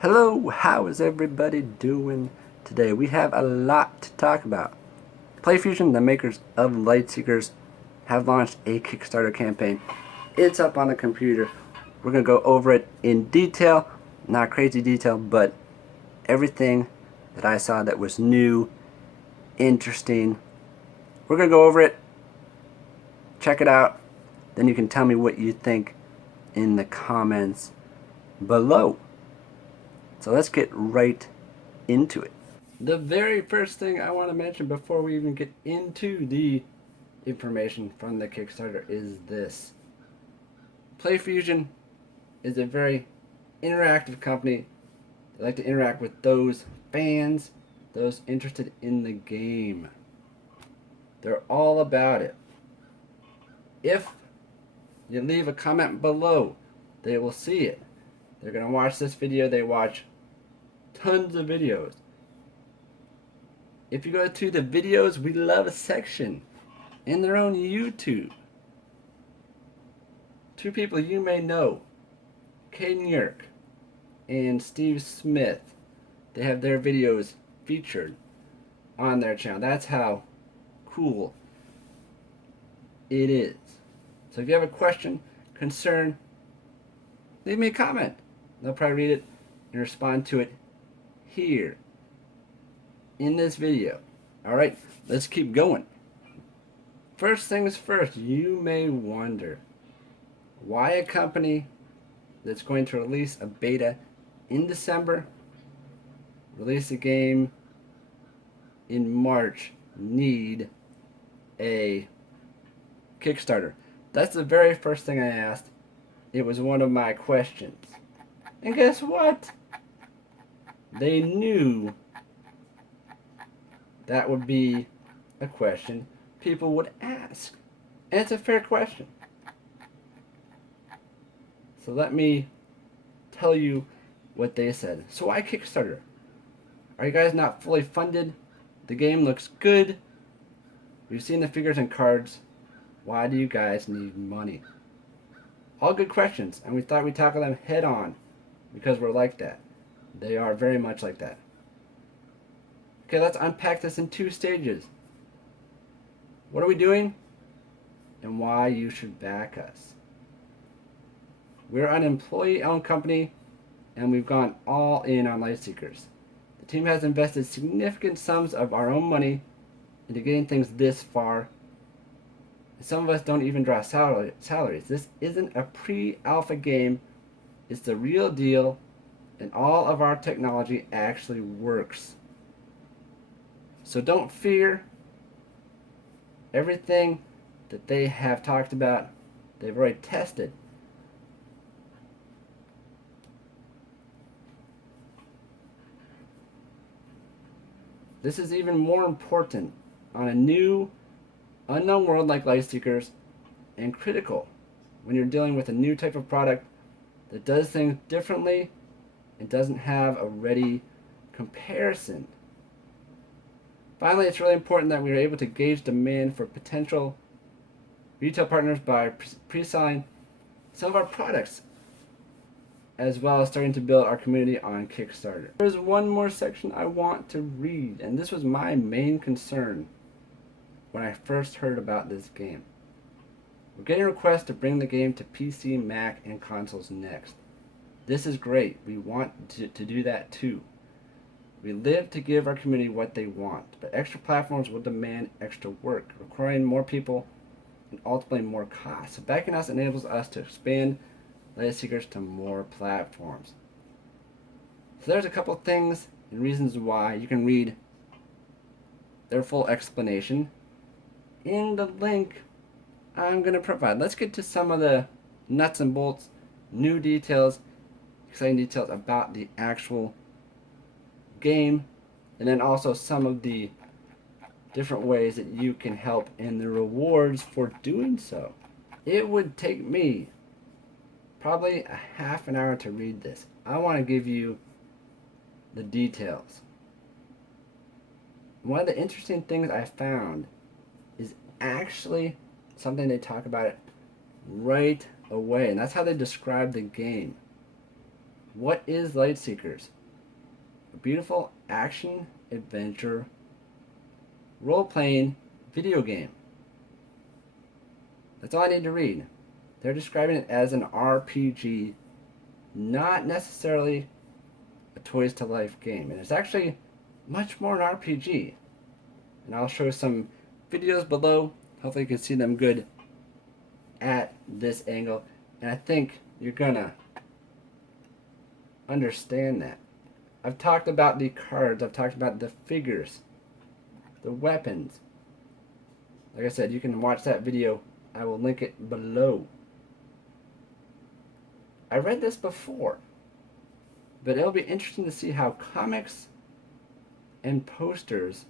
Hello, how is everybody doing today? We have a lot to talk about. PlayFusion, the makers of Lightseekers, have launched a Kickstarter campaign. It's up on the computer. We're going to go over it in detail, not crazy detail, but everything that I saw that was new, interesting. We're going to go over it, check it out, then you can tell me what you think in the comments below. So let's get right into it. The very first thing I want to mention before we even get into the information from the Kickstarter is this. PlayFusion is a very interactive company. They like to interact with those fans, those interested in the game. They're all about it. If you leave a comment below, they will see it. They're going to watch this video. They watch tons of videos. If you go to the videos we love section in their own YouTube, two people you may know, Caden Yerk and Steve Smith, they have their videos featured on their channel. That's how cool it is. So if you have a question, concern, leave me a comment. They'll probably read it and respond to it here in this video. Alright, let's keep going. First things first, you may wonder why a company that's going to release a beta in December, release a game in March, need a Kickstarter. That's the very first thing I asked. It was one of my questions. And guess what? They knew that would be a question people would ask. And it's a fair question. So let me tell you what they said. So why Kickstarter? Are you guys not fully funded? The game looks good. We've seen the figures and cards. Why do you guys need money? All good questions, and we thought we'd tackle them head on because we're like that. They are very much like that. Okay, let's unpack this in two stages. What are we doing? And why you should back us. We're an employee-owned company, and we've gone all in on Lightseekers. The team has invested significant sums of our own money into getting things this far. And some of us don't even draw salaries. This isn't a pre-alpha game. It's the real deal, and all of our technology actually works. So don't fear. Everything that they have talked about, they've already tested. This is even more important on a new, unknown world like Lightseekers, and critical when you're dealing with a new type of product that does things differently and doesn't have a ready comparison. Finally, it's really important that we are able to gauge demand for potential retail partners by pre-selling some of our products, as well as starting to build our community on Kickstarter. There's one more section I want to read, and this was my main concern when I first heard about this game. We're getting requests to bring the game to PC, Mac, and consoles next. This is great. We want to do that too. We live to give our community what they want, but extra platforms will demand extra work, requiring more people and ultimately more costs. So backing us enables us to expand Lightseekers to more platforms. So there's a couple things and reasons why. You can read their full explanation in the link I'm going to provide. Let's get to some of the nuts and bolts, new details, exciting details about the actual game, and then also some of the different ways that you can help and the rewards for doing so. It would take me probably a half an hour to read this. I want to give you the details. One of the interesting things I found is actually something they talk about it right away, and that's how they describe the game. What is Lightseekers? A beautiful action adventure role-playing video game. That's all I need to read. They're describing it as an RPG, not necessarily a Toys to Life game. And it's actually much more an RPG. And I'll show some videos below. Hopefully you can see them good at this angle. And I think you're gonna understand that. I've talked about the cards, I've talked about the figures, the weapons. Like I said, you can watch that video. I will link it below. I read this before, but it'll be interesting to see how comics and posters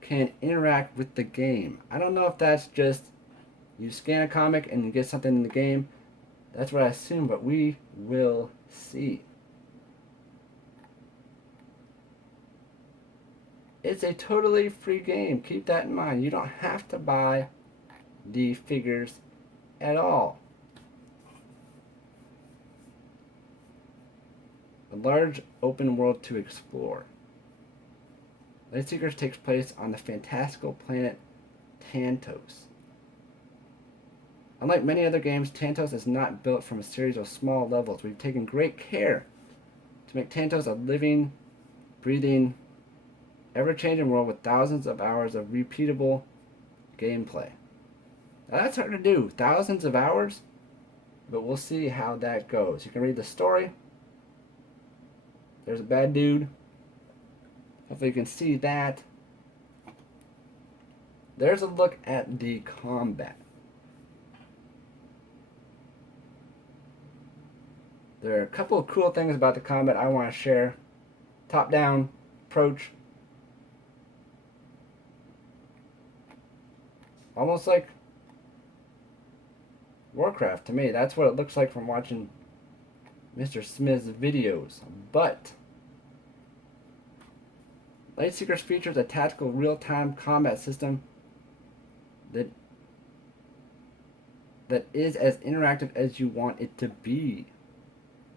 can interact with the game. I don't know if that's just you scan a comic and you get something in the game. That's what I assume, but we will see. It's a totally free game. Keep that in mind. You don't have to buy the figures at all. A large open world to explore. Lightseekers takes place on the fantastical planet Tantos. Unlike many other games, Tantos is not built from a series of small levels. We've taken great care to make Tantos a living, breathing, ever-changing world with thousands of hours of repeatable gameplay. Now that's hard to do, thousands of hours, but we'll see how that goes. You can read the story. There's a bad dude. Hopefully you can see that. There's a look at the combat. There are a couple of cool things about the combat I want to share. Top-down approach. Almost like Warcraft to me. That's what it looks like from watching Mr. Smith's videos. But Lightseekers features a tactical real-time combat system that is as interactive as you want it to be.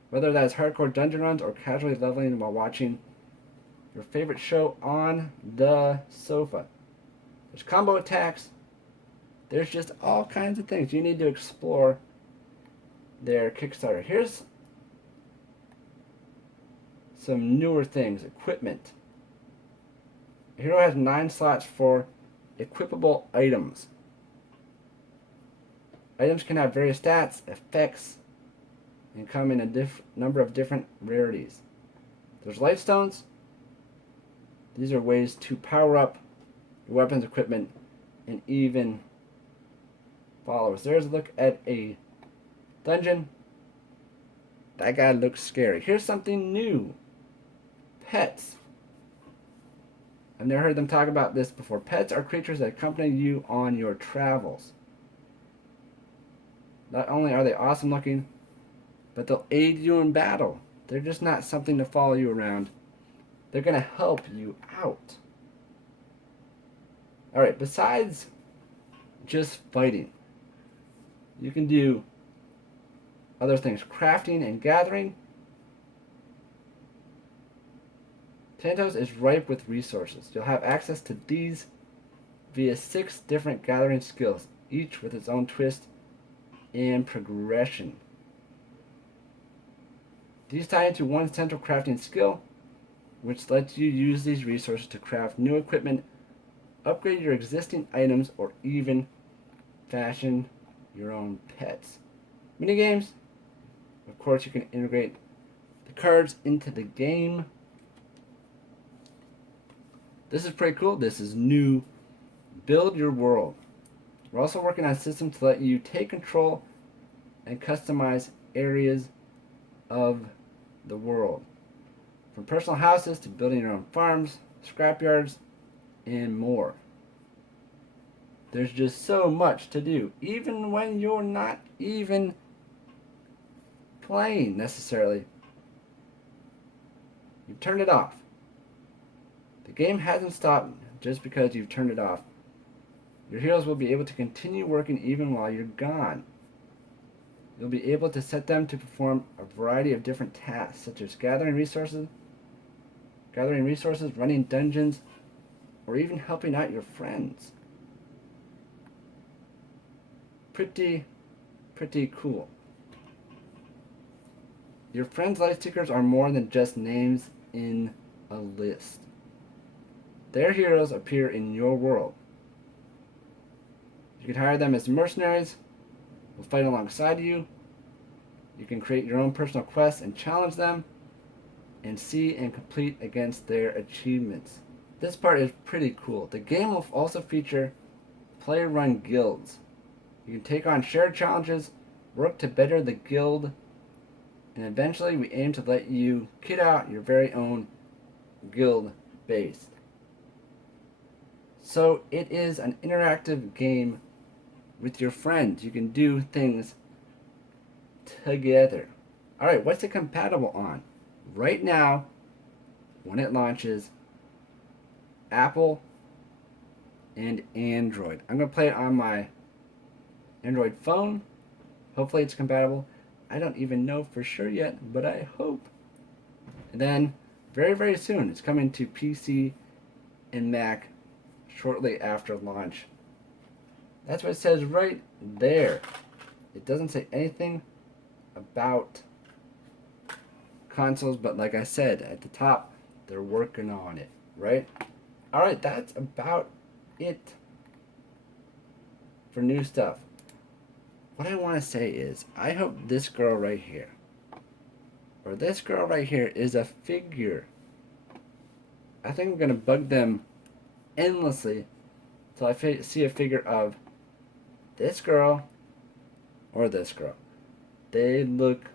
Whether that's hardcore dungeon runs or casually leveling while watching your favorite show on the sofa. There's combo attacks. There's just all kinds of things you need to explore their Kickstarter. Here's some newer things. Equipment. Hero has 9 slots for equipable items. Items can have various stats, effects, and come in a number of different rarities. There's light stones. These are ways to power up your weapons, equipment, and even followers. There's a look at a dungeon. That guy looks scary. Here's something new. Pets. I've never heard them talk about this before. Pets are creatures that accompany you on your travels. Not only are they awesome looking, but they'll aid you in battle. They're just not something to follow you around. They're going to help you out. Alright, besides just fighting, you can do other things. Crafting and gathering. Tantos is ripe with resources. You'll have access to these via 6 different gathering skills, each with its own twist and progression. These tie into one central crafting skill, which lets you use these resources to craft new equipment, upgrade your existing items, or even fashion your own pets. Minigames. Of course, you can integrate the cards into the game. This is pretty cool. This is new. Build your world. We're also working on systems to let you take control and customize areas of the world. From personal houses to building your own farms, scrapyards, and more. There's just so much to do, even when you're not even playing necessarily. You've turned it off. The game hasn't stopped just because you've turned it off. Your heroes will be able to continue working even while you're gone. You'll be able to set them to perform a variety of different tasks, such as gathering resources, running dungeons, or even helping out your friends. Pretty cool. Your friends' light seekers are more than just names in a list. Their heroes appear in your world. You can hire them as mercenaries, who will fight alongside you. You can create your own personal quests and challenge them, and see and complete against their achievements. This part is pretty cool. The game will also feature player-run guilds. You can take on shared challenges, work to better the guild, and eventually we aim to let you kit out your very own guild base. So it is an interactive game with your friends. You can do things together. Alright, what's it compatible on? Right now, when it launches, Apple and Android. I'm going to play it on my Android phone. Hopefully it's compatible. I don't even know for sure yet, but I hope. And then, very soon, it's coming to PC and Mac shortly after launch. That's what it says right there. It doesn't say anything about consoles, but like I said at the top, they're working on it, right? Alright, that's about it for new stuff. What I want to say is, I hope this girl right here, or this girl right here, is a figure. I think I'm going to bug them endlessly until I see a figure of this girl or this girl. They look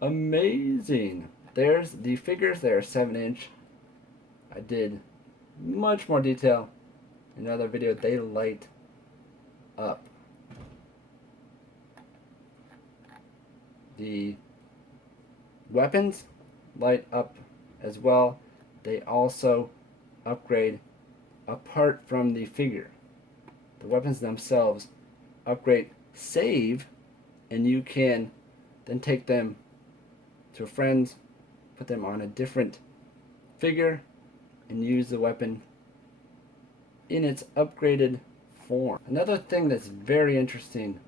amazing. There's the figures. They are 7-inch. I did much more detail in another video. They light up. The weapons light up as well. They also upgrade apart from the figure. The weapons themselves upgrade save, and you can then take them to friends, put them on a different figure, and use the weapon in its upgraded form. Another thing that's very interesting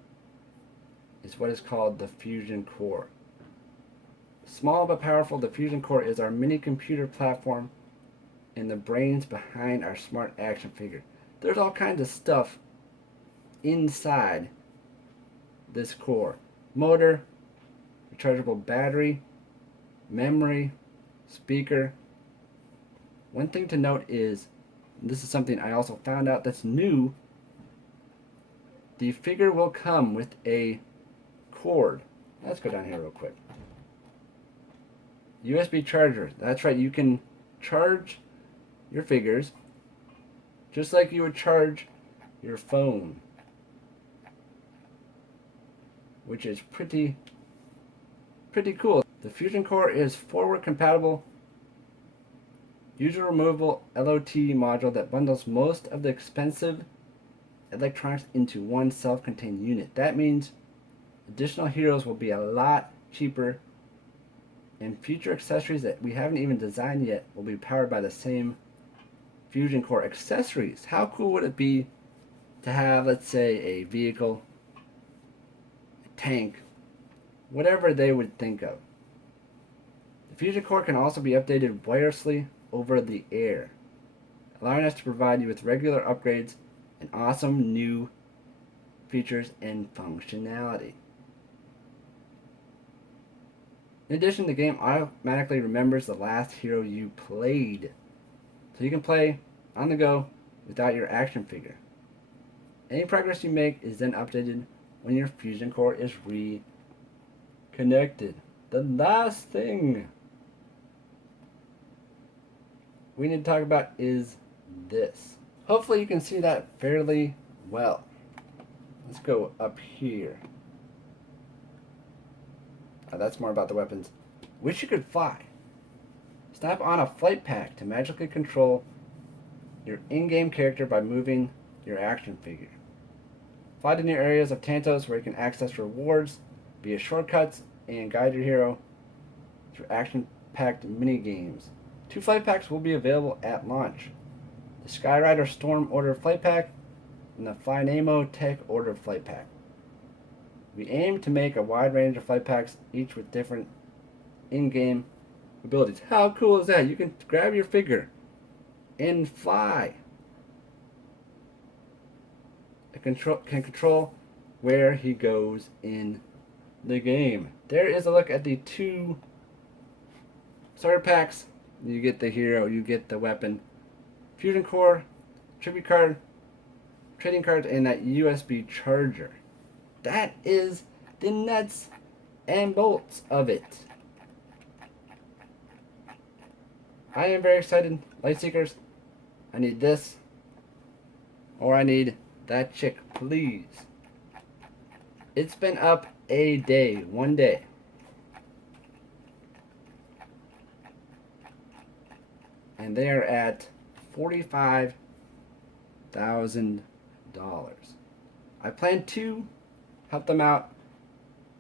is what is called the Fusion Core. Small but powerful, the Fusion Core is our mini computer platform and the brains behind our smart action figure. There's all kinds of stuff inside this core. Motor, rechargeable battery, memory, speaker. One thing to note is, and this is something I also found out that's new, the figure will come with a cord. Let's go down here real quick. USB charger. That's right, you can charge your figures just like you would charge your phone, which is pretty cool. The Fusion Core is forward compatible, user removable LOT module that bundles most of the expensive electronics into one self-contained unit. That means additional heroes will be a lot cheaper, and future accessories that we haven't even designed yet will be powered by the same Fusion Core accessories. How cool would it be to have, let's say, a vehicle, a tank, whatever they would think of. The Fusion Core can also be updated wirelessly over the air, allowing us to provide you with regular upgrades and awesome new features and functionality. In addition, the game automatically remembers the last hero you played, so you can play on the go without your action figure. Any progress you make is then updated when your Fusion Core is reconnected. The last thing we need to talk about is this. Hopefully you can see that fairly well. Let's go up here. That's more about the weapons. Wish you could fly. Snap on a flight pack to magically control your in-game character by moving your action figure. Fly to new areas of Tantos where you can access rewards via shortcuts and guide your hero through action-packed mini-games. 2 flight packs will be available at launch. The Skyrider Storm Order Flight Pack and the Flynamo Tech Order Flight Pack. We aim to make a wide range of flight packs, each with different in-game abilities. How cool is that? You can grab your figure and fly. It can control where he goes in the game. There is a look at the 2 starter packs. You get the hero, you get the weapon, fusion core, tribute card, trading cards, and that USB charger. That is the nuts and bolts of it. I am very excited. Lightseekers, I need this, or I need that chick, please. It's been up a day, 1 day. And they are at $45,000. I plan to help them out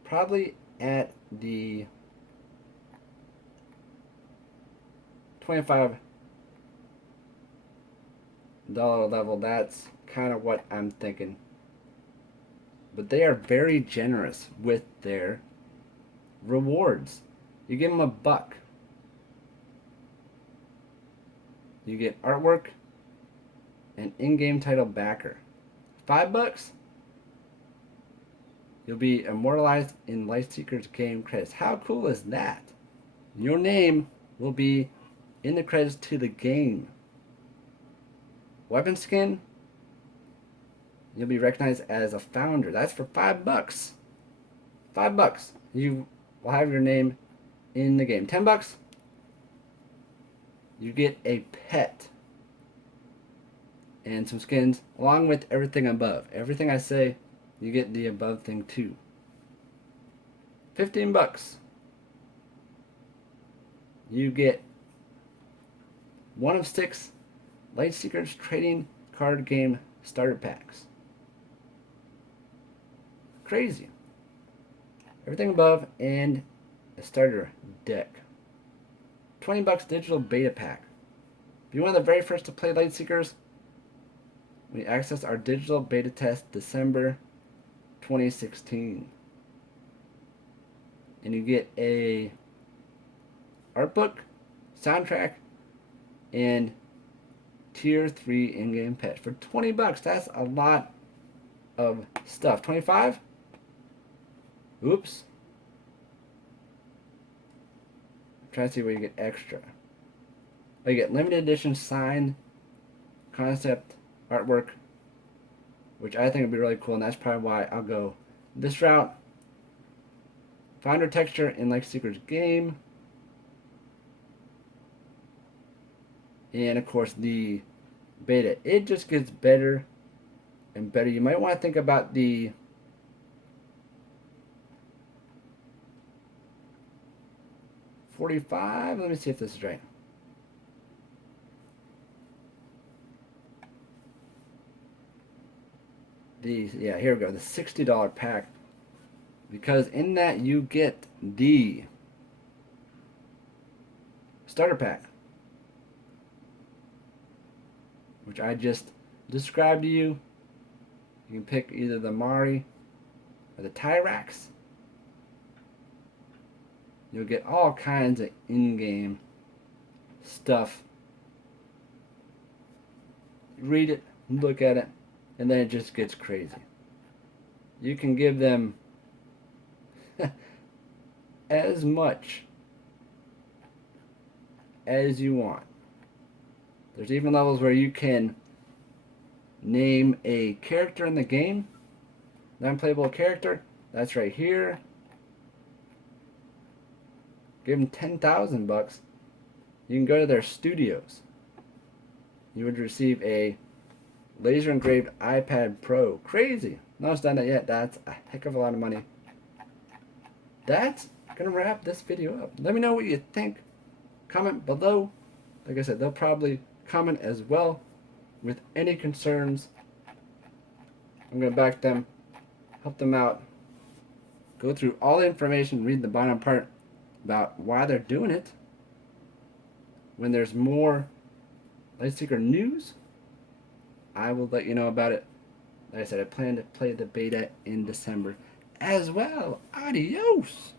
probably at the $25 level. That's kind of what I'm thinking. But they are very generous with their rewards. You give them $1. You get artwork and in-game title backer. $5, you'll be immortalized in Lightseekers game credits. How cool is that? Your name will be in the credits to the game. Weapon skin, you'll be recognized as a founder. That's for $5. $5. You will have your name in the game. $10, you get a pet and some skins along with everything above. Everything I say, you get the above thing too. $15, you get 1 of 6 Lightseekers trading card game starter packs. Crazy. Everything above and a starter deck. $20 digital beta pack. Be one of the very first to play Lightseekers. We accessed our digital beta test December 2016. And you get a art book, soundtrack, and tier 3 in-game pet for $20. That's a lot of stuff. 25? Oops. I'm trying to see where you get extra. Oh, you get limited edition signed concept artwork, which I think would be really cool, and that's probably why I'll go this route. Founder texture in Lightseekers game. And of course the beta. It just gets better and better. You might want to think about the $45. Let me see if this is right. Yeah, here we go. The $60 pack. Because in that you get the starter pack, which I just described to you. You can pick either the Mari or the Tyrax. You'll get all kinds of in-game stuff. Read it, look at it, and then it just gets crazy. You can give them as much as you want. There's even levels where you can name a character in the game, non-playable character. That's right here. Give them $10,000. You can go to their studios. You would receive a laser engraved iPad Pro. Crazy. No one's done that yet. That's a heck of a lot of money. That's gonna wrap this video up. Let me know what you think. Comment below. Like I said, they'll probably comment as well with any concerns. I'm gonna back them help them out, go through all the information, read the bottom part about why they're doing it. When there's more Lightseeker news, I will let you know about it. Like I said, I plan to play the beta in December as well. Adios!